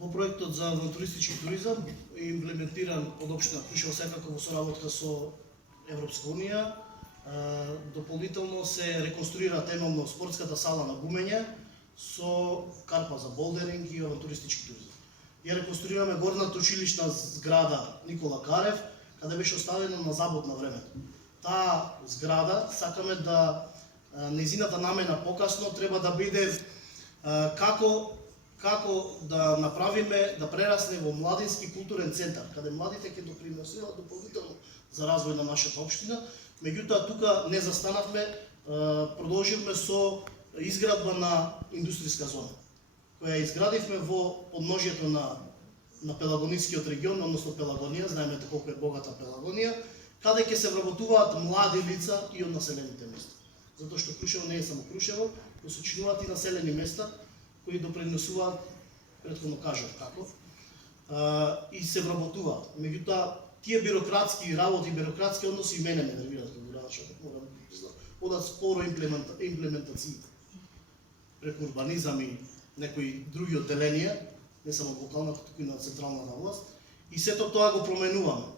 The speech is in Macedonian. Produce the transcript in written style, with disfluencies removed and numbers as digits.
Во проектот за туристички туризам е имплементиран од општина Крушево секако во соработка со Европска унија. Дополнително се реконструира темелно спортската сала на гумење со карпа за болдеринг и авантуристички туризам. Ја реконструираме горната училишна зграда Никола Карев, каде беше оставена на забот на времето. Таа зграда сакаме да нејзината намена покасно треба да биде како да направиме, да прерасне во младински културен центар, каде младите ќе допринесуваат дополнително за развој на нашата општина. Меѓутоа тука не застанавме, продолживме со изградба на индустријска зона, која изградивме во подножјето на Пелагонискиот регион, односно Пелагонија, знаеме колку е богата Пелагонија, каде ќе се вработуваат млади лица и од населените места. Затоа што Крушево не е само Крушево, но се учинуваат и населени места кои допринесуваат, претходно кажав како, и се вработуваат. Меѓутоа, тие бирократски работи, бирократски односи и мене ме нервираат како градачот, морам да признам, одат споро имплементациите. Преку урбанизам и некои други одделенија, не само од локалната, туку и на централната власт, и сето тоа го променуваме.